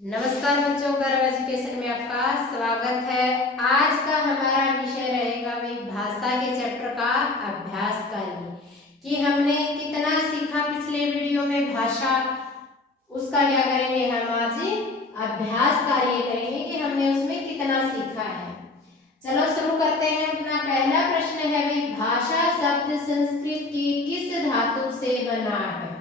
नमस्कार बच्चों, गर्व एजुकेशन में आपका स्वागत है। आज का हमारा विषय रहेगा भाई भाषा के चैप्टर का अभ्यास कार्य कि हमने कितना सीखा पिछले वीडियो में भाषा, उसका क्या करेंगे हम आज अभ्यास कार्य करेंगे कि हमने उसमें कितना सीखा है। चलो शुरू करते हैं। अपना पहला प्रश्न है भाई भाषा शब्द संस्कृत की किस धातु से बना है।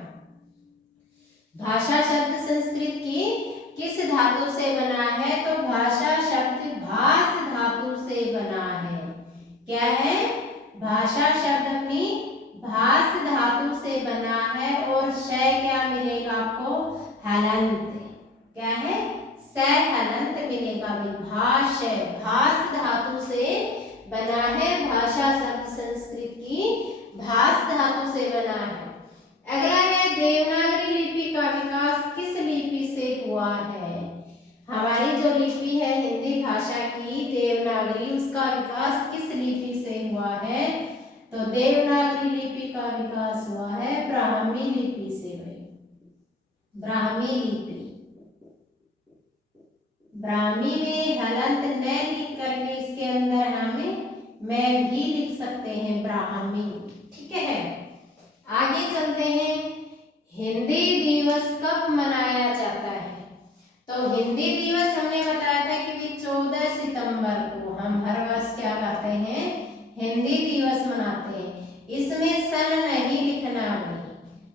भाषा शब्द संस्कृत की किस धातु से बना है? तो भाषा शब्द भास धातु से बना है। क्या है? भाषा शब्द अपनी भास धातु से बना है। और शय क्या मिलेगा आपको? हलंत। क्या है? स हलंत मिलेगा। भाष, भास धातु से बना है। भाषा शब्द संस्कृत की भास धातु से बना है। अगला है देवनागरी लिपि का विकास किस लिपि से हुआ है। हमारी जो लिपि है हिंदी भाषा की देवनागरी, उसका विकास किस लिपि से हुआ है? तो देवनागरी लिपि का विकास हुआ है ब्राह्मी लिपि से। ब्राह्मी लिपि, ब्राह्मी में हलंत न लिख करके इसके अंदर हमें मैं भी लिख सकते हैं ब्राह्मी। ठीक है, आगे चलते हैं। हिंदी दिवस कब मनाया जाता है? तो हिंदी दिवस हमने बताया था कि 14 सितंबर को हम हर वर्ष क्या करते हैं? हिंदी दिवस मनाते हैं। इसमें सन नहीं लिखना है।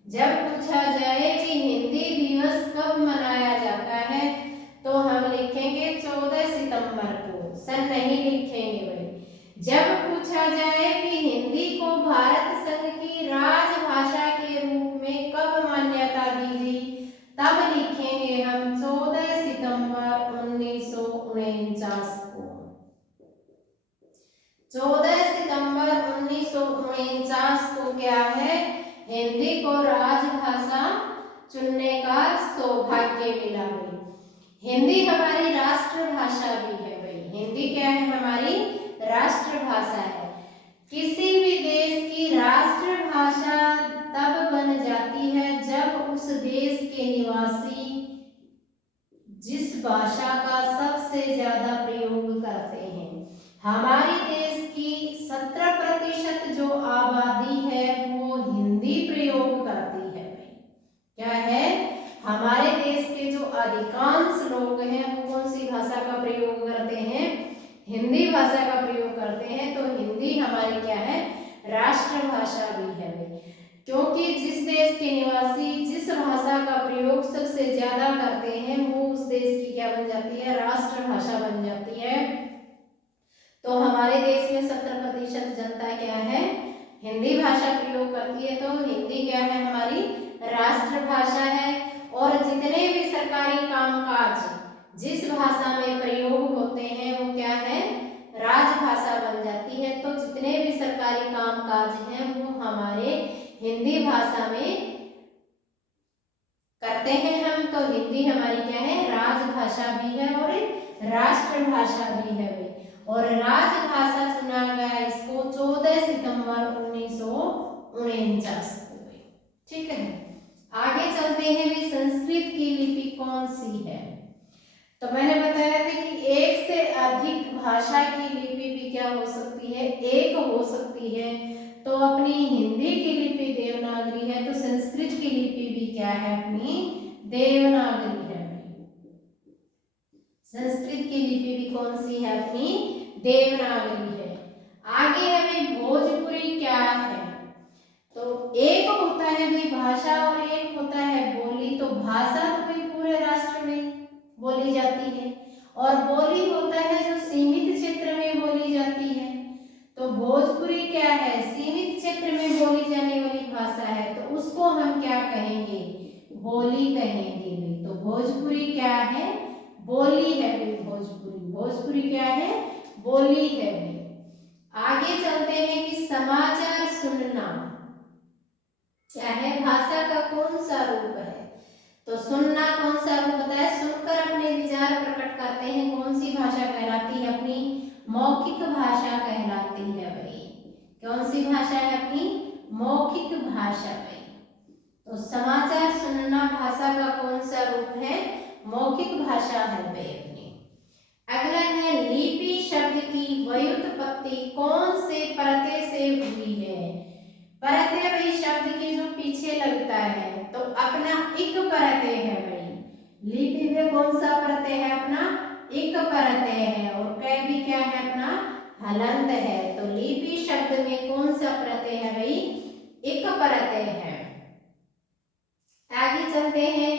जब पूछा जाए कि हिंदी दिवस कब मनाया जाता है तो हम लिखेंगे 14 सितंबर को, सन नहीं लिखेंगे भाई। जब पूछा जाए कि हिंदी को भारत संघ की राजभाषा के रूप में कब मान्यता दी गई, तब लिखेंगे हम 14 सितंबर 1949 को। 14 सितंबर 1949 को क्या है? हिंदी को राजभाषा चुनने का सौभाग्य मिला भाई। हिंदी हमारी राष्ट्रभाषा भी है भाई। हिंदी क्या है? हमारी राष्ट्रभाषा है। किसी भी देश की राष्ट्रभाषा तब बन जाती है जब उस देश के निवासी जिस भाषा का सबसे ज्यादा प्रयोग करते हैं। हमारे देश की 70% जो आबादी है वो हिंदी प्रयोग करती है। क्या है? हमारे देश के जो अधिकांश लोग हैं वो कौन सी भाषा का प्रयोग करते हैं? हिंदी भाषा का प्रयोग करते हैं। तो हिंदी हमारी क्या है? राष्ट्रभाषा भी है। क्योंकि जिस देश के निवासी जिस भाषा का प्रयोग सबसे ज्यादा करते हैं वो उस देश की क्या बन जाती है? राष्ट्रभाषा बन जाती है। तो हमारे देश में 70% जनता क्या है? हिंदी भाषा प्रयोग करती है। तो हिंदी क्या है? हमारी राष्ट्रभाषा है। और जितने भी सरकारी कामकाज जिस भाषा में प्रयोग होते हैं वो क्या है? राजभाषा बन जाती है। तो जितने भी सरकारी कामकाज हैं वो हमारे हिंदी भाषा में करते हैं हम। तो हिंदी हमारी क्या है? राजभाषा भी है और राष्ट्रभाषा भी है। और राजभाषा चुना गया इसको 14 सितंबर 1949 को। ठीक है, आगे चलते हैं भी संस्कृत की लिपि कौन सी है। तो मैंने बताया था कि एक से अधिक भाषा की लिपि भी क्या हो सकती है? एक हो सकती है। तो अपनी हिंदी की लिपि देवनागरी है, तो संस्कृत की लिपि भी क्या है? अपनी देवनागरी है। संस्कृत की लिपि भी कौन सी है? अपनी देवनागरी है। आगे हमें भोजपुरी क्या है? तो एक होता है भी भाषा और एक होता है बोली। तो भाषा तो भाई पूरे राष्ट्र में बोली जाती है और बोली होता है जो सीमित क्षेत्र में बोली जाती है। तो भोजपुरी क्या है? सीमित क्षेत्र में बोली जाने वाली भाषा है। तो उसको हम क्या कहेंगे? बोली कहेंगे। तो भोजपुरी क्या है? बोली है। भोजपुरी, भोजपुरी क्या है? बोली है। आगे चलते हैं कि समाचार सुनना क्या है? भाषा का कौन सा रूप है? तो सुनना कौन सा रूप होता है? सुनकर अपने विचार प्रकट करते हैं। कौन सी भाषा कहलाती है? अपनी मौखिक भाषा कहलाती है भाई। कौन सी भाषा है? अपनी मौखिक भाषा भाई। तो समाचार सुनना भाषा का कौन सा रूप है? मौखिक भाषा है भाई अपनी। अगला है लिपि शब्द की व्युत्पत्ति कौन से प्रत्यय से हुई है। प्रत्यय भाई शब्द की जो पीछे लगता है तो अपना इक प्रत्यय है भाई। लिपि में कौन सा प्रत्यय है अपना इक प्रत्यय है और कै भी क्या है अपना हलंत है। तो लिपि शब्द में कौन सा प्रत्यय है भाई इक प्रत्यय है। आगे चलते हैं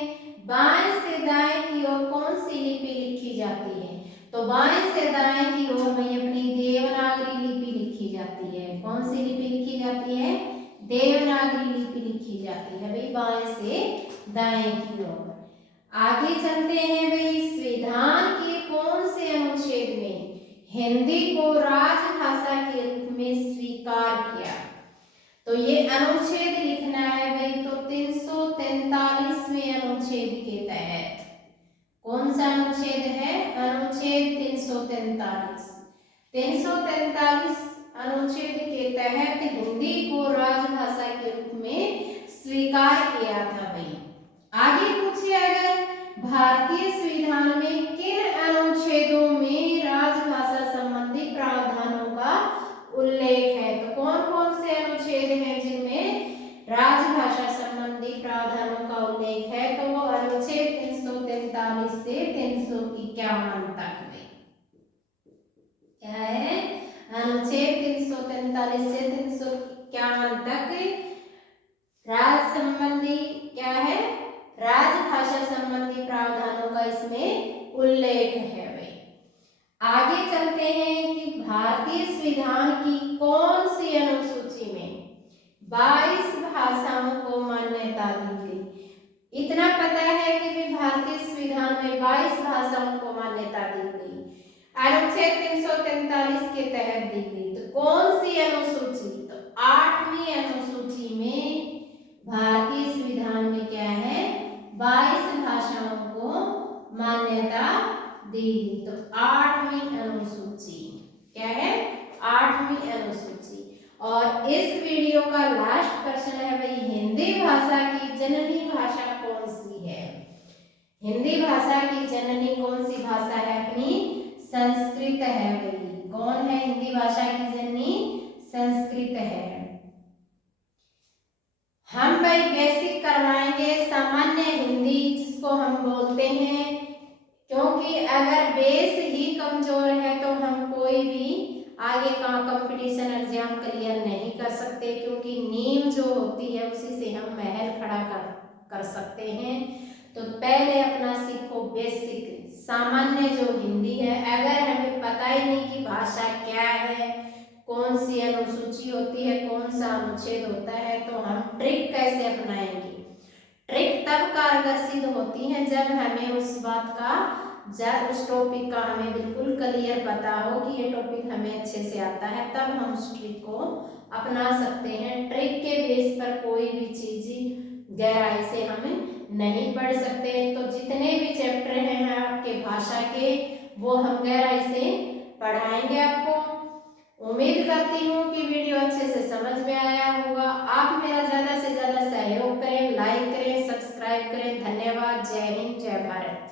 बाएं से दाएं की ओर कौन सी लिपि लिखी जाती है। तो बाएं से दाएं की ओर भाई अपनी देवनागरी लिपि लिखी जाती है। कौन सी लिपि लिखी जाती है देवनागरी लिपि लिखी जाती है भाई बाएं से दाएं की ओर। आगे चलते हैं भाई संविधान के कौन से अनुच्छेद में हिंदी को राजभाषा के रूप में स्वीकार किया। तो ये अनुच्छेद लिखना है भाई तो 343वें अनुच्छेद के तहत। कौन सा अनुच्छेद है अनुच्छेद 343। 343 अनुच्छेद के तहत हिंदी को राजभाषा के रूप में स्वीकार किया था भाई। आगे पूछे अगर भारतीय संविधान में किन अनुच्छेदों में राजभाषा संबंधी प्रावधानों का उल्लेख है। तो कौन कौन से अनुच्छेद हैं जिनमें राजभाषा संबंधी प्रावधानों का उल्लेख है। तो वो अनुच्छेद 343 से 351 तक में क्या है अनुच्छेद 343 से 351 तक राज संबंधी क्या है राजभाषा संबंधी प्रावधानों का इसमें उल्लेख है भाई। आगे चलते हैं कि भारतीय संविधान की कौन सी अनुसूची में 22 भाषाओं को मान्यता दी गई। इतना पता है कि भारतीय संविधान में 22 भाषाओं को मान्यता दी गई अनुच्छेद 343 के तहत दी गई। तो कौन सी अनुसूची तो 8वीं अनुसूची में भारतीय संविधान में क्या है 22 भाषाओं को मान्यता दी। तो 8वीं अनुसूची क्या है 8वीं अनुसूची। और इस वीडियो का लास्ट प्रश्न है भाई हिंदी भाषा की जननी भाषा कौन सी है। हिंदी भाषा की जननी कौन सी भाषा है अपनी संस्कृत है भाई। कौन है हिंदी भाषा की जननी संस्कृत है। हम भाई बेसिक करवाएंगे सामान्य हिंदी जिसको हम बोलते हैं क्योंकि अगर बेस ही कमजोर है तो हम कोई भी आगे का कंपटीशन एग्जाम क्लियर नहीं कर सकते क्योंकि नींव जो होती है उसी से हम महल खड़ा कर सकते हैं। तो पहले अपना सीखो बेसिक सामान्य जो हिंदी है। अगर हमें पता ही नहीं कि भाषा क्या है कौन सी अनुसूची होती है कौन सा अनुच्छेद होता है तो हम ट्रिक कैसे अपनाएंगे। ट्रिक तब कारगर सिद्ध होती है जब हमें उस बात का उस टॉपिक का हमें बिल्कुल क्लियर पता हो कि ये टॉपिक हमें अच्छे से आता है तब हम उस ट्रिक को अपना सकते हैं। ट्रिक के बेस पर कोई भी चीज गहराई से हम नहीं पढ़ सकते। तो जितने भी चैप्टर हैं आपके भाषा के वो हम गहराई से पढ़ाएंगे आपको। उम्मीद करती हूँ कि वीडियो अच्छे से समझ में आया होगा। आप मेरा ज़्यादा से ज़्यादा सहयोग करें, लाइक करें, सब्सक्राइब करें। धन्यवाद। जय हिंद, जय भारत।